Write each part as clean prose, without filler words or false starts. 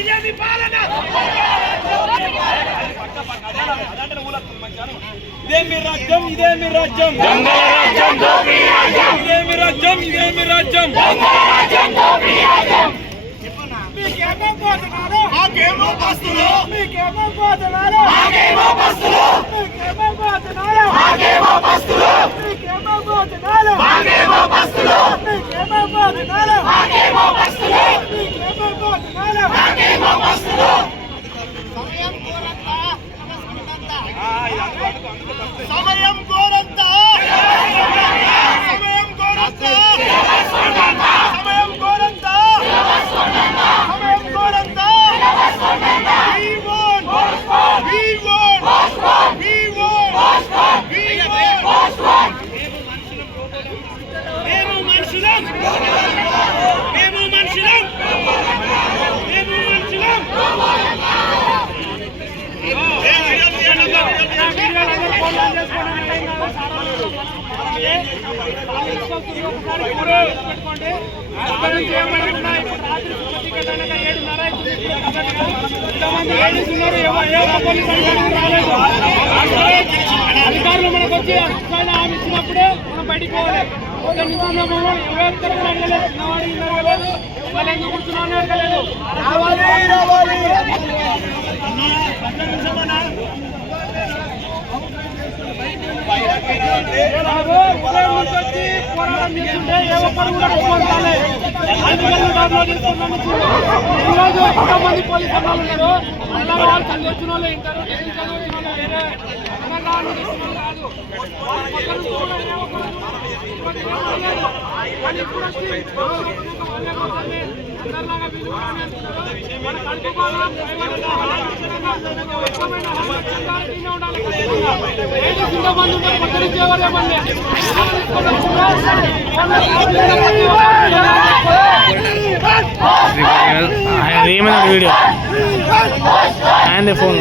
BJP పాలన ఇదేమి రాజ్యం ఇదేమి రాజ్యం ఇదేమి రాజ్యం ఇదేమి రాజ్యం మీకేమో పోతున్నారు మాకేమో బస్తులు మీకేమో పోతున్నారు మాకేమో బస్తులు మీకేమో పోతున్నారు మాకేమో బస్తులు మీకేమో పోతున్నారు మాకేమో బస్తులు మీకేమో పోతున్నారు మాకేమో బస్తులు మీకేమో పోతున్నారు మాకేమో బస్తులు సమయం గోరంతా సమయం గోరంతా సమయం గోరంతా సమయం గోరంతా we won we won we won we won మేము మనుషులం మేము మనుషులం మేము మనుషులం అధికారులు మనకు వచ్చి హామీ ఇచ్చినప్పుడే మనం బయటికి పోవాలి. ఒక నిమిషంలో మనం ఎవరు అడగలేదు, చిన్నవాడిని అడగలేదు, వాళ్ళు ఎందుకు కూర్చున్నాను అడగలేదు. ఈరోజు ఎంతమంది పోలీసు అన్నాలు ఉన్నారు, అందరూ వాళ్ళు చదివి వచ్చిన వాళ్ళు ఇంటారు, చదివి వచ్చిన వాళ్ళు వేరే కాదు. ఏమైనా వీడియో ఆయన ఫోన్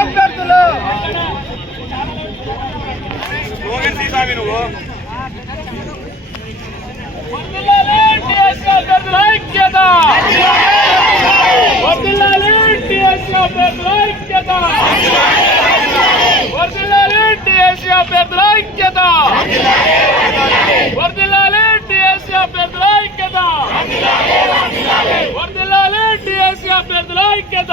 అభ్యర్థులు నువ్వు ఐక్యత వర్ధిల్లాలి టీఎస్సీ అభ్యర్థుల ఐక్యత వర్ధిల్లాలి టీఎస్సీ అభ్యర్థుల ఐక్యత వర్ధిల్లాలి టీఎస్సీ అభ్యర్థుల ఐక్యత వర్ధిల్లాలి టీఎస్సీ అభ్యర్థుల ఐక్యత